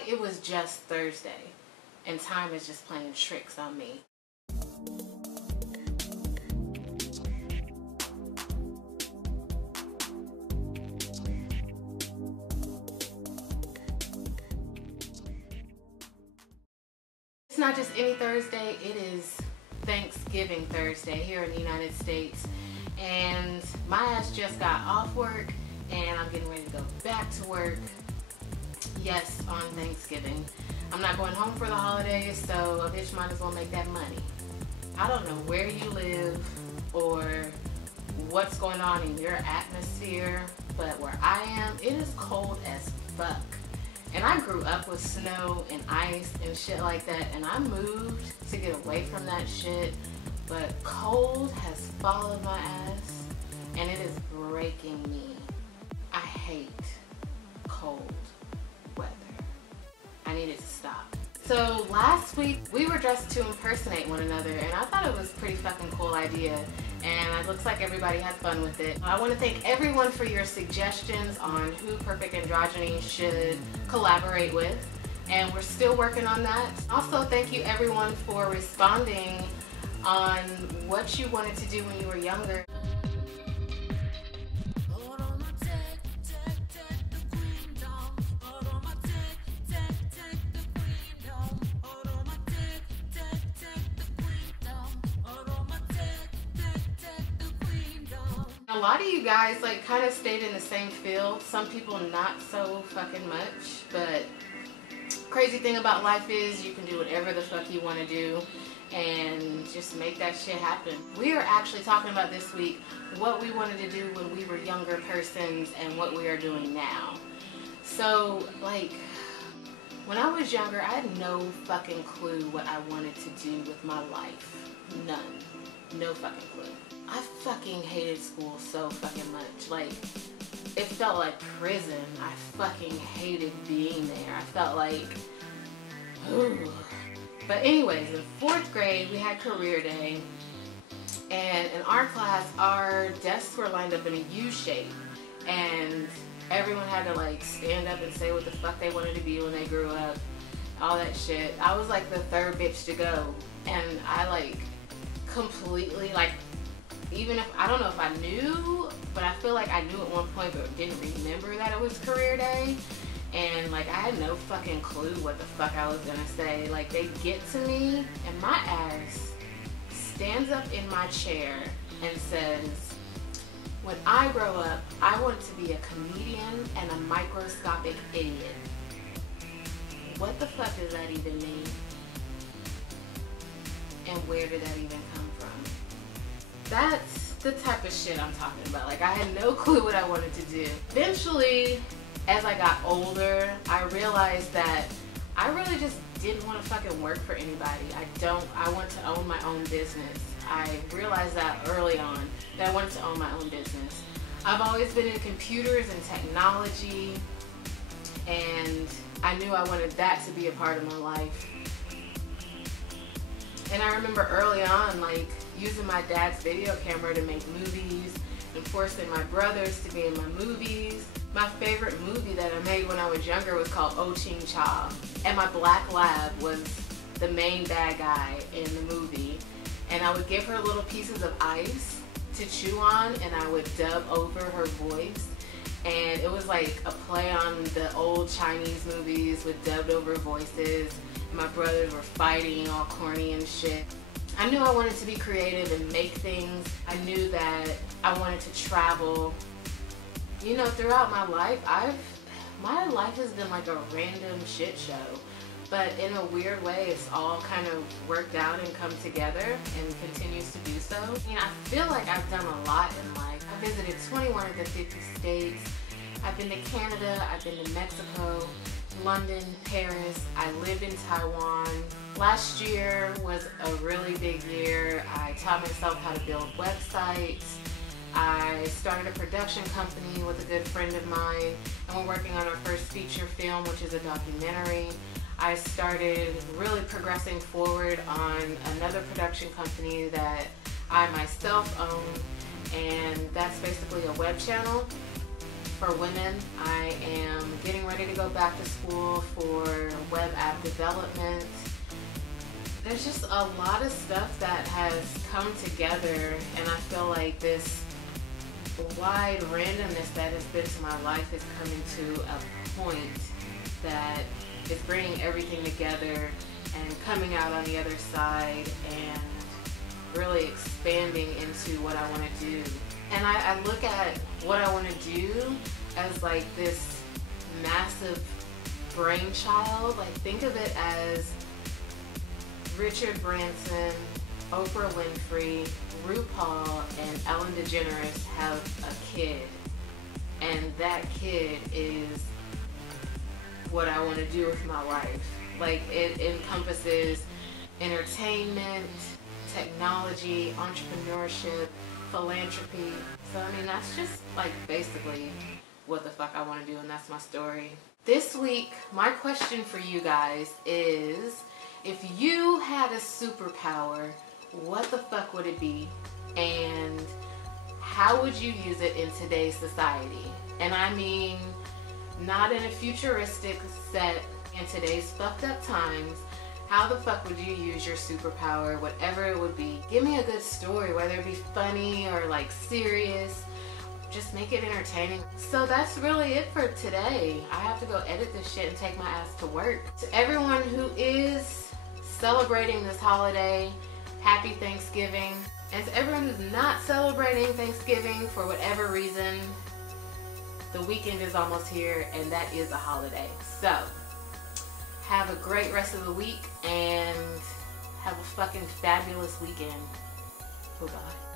like it was just Thursday and time is just playing tricks on me. It's not just any Thursday, it is Thanksgiving Thursday here in the United States. And my ass just got off work and I'm getting ready to go back to work. Yes, on Thanksgiving. I'm not going home for the holidays, so a bitch might as well make that money. I don't know where you live or what's going on in your atmosphere, but where I am, it is cold as fuck. And I grew up with snow and ice and shit like that, and I moved to get away from that shit, but cold has followed my ass and it is breaking me. I hate cold weather. I need it to stop. So last week we were dressed to impersonate one another, and I thought it was a pretty fucking cool idea, and it looks like everybody had fun with it. I want to thank everyone for your suggestions on who Perfect Androgyny should collaborate with, and we're still working on that. Also, thank you everyone for responding on what you wanted to do when you were younger. A lot of you guys like kind of stayed in the same field. Some people not so fucking much, but crazy thing about life is you can do whatever the fuck you want to do and just make that shit happen. We are actually talking about this week what we wanted to do when we were younger persons and what we are doing now. So like when I was younger, I had no fucking clue what I wanted to do with my life. None. No fucking clue. I fucking hated school so fucking much. Like, it felt like prison. I fucking hated being there. I felt like, ooh. But anyways, in 4th grade, we had career day. And in our class, our desks were lined up in a U shape. And everyone had to like stand up and say what the fuck they wanted to be when they grew up. All that shit. I was like the 3rd bitch to go. And I like completely like, even if I don't know if I knew, but I feel like I knew at one point but didn't remember that it was career day, and like I had no fucking clue what the fuck I was gonna say. Like they get to me and my ass stands up in my chair and says, when I grow up I want to be a comedian and a microscopic idiot. What the fuck does that even mean? And where did that even come from? That's the type of shit I'm talking about. Like, I had no clue what I wanted to do. Eventually, as I got older, I realized that I really just didn't want to fucking work for anybody. I want to own my own business. I realized that early on, that I wanted to own my own business. I've always been in computers and technology, and I knew I wanted that to be a part of my life. And I remember early on, like, using my dad's video camera to make movies and forcing my brothers to be in my movies. My favorite movie that I made when I was younger was called Oh Ching Cha. And my black lab was the main bad guy in the movie. And I would give her little pieces of ice to chew on, and I would dub over her voice. And it was like a play on the old Chinese movies with dubbed over voices. My brothers were fighting all corny and shit. I knew I wanted to be creative and make things. I knew that I wanted to travel. You know, throughout my life, my life has been like a random shit show. But in a weird way, it's all kind of worked out and come together and continues to do so. I mean, I feel like I've done a lot in life. I visited 21 of the 50 states. I've been to Canada, I've been to Mexico, London, Paris. I lived in Taiwan. Last year was a really big year. I taught myself how to build websites. I started a production company with a good friend of mine, and we're working on our first feature film, which is a documentary. I started really progressing forward on another production company that I myself own, and that's basically a web channel. for women. I am getting ready to go back to school for web app development. There's just a lot of stuff that has come together, and I feel like this wide randomness that has been to my life is coming to a point that is bringing everything together and coming out on the other side and really expanding into what I want to do. And I look at what I want to do as like this massive brainchild. Like, think of it as Richard Branson, Oprah Winfrey, RuPaul, and Ellen DeGeneres have a kid. And that kid is what I want to do with my life. Like, it encompasses entertainment, technology, entrepreneurship, philanthropy. So I mean, that's just like basically what the fuck I want to do, and that's my story. This week, my question for you guys is, if you had a superpower, what the fuck would it be? And how would you use it in today's society? And I mean, not in a futuristic set, in today's fucked up times. How the fuck would you use your superpower, whatever it would be? Give me a good story, whether it be funny or like serious. Just make it entertaining. So that's really it for today. I have to go edit this shit and take my ass to work. To everyone who is celebrating this holiday, happy Thanksgiving. And to everyone who's not celebrating Thanksgiving for whatever reason, the weekend is almost here and that is a holiday. So have a great rest of the week and have a fucking fabulous weekend. Bye-bye.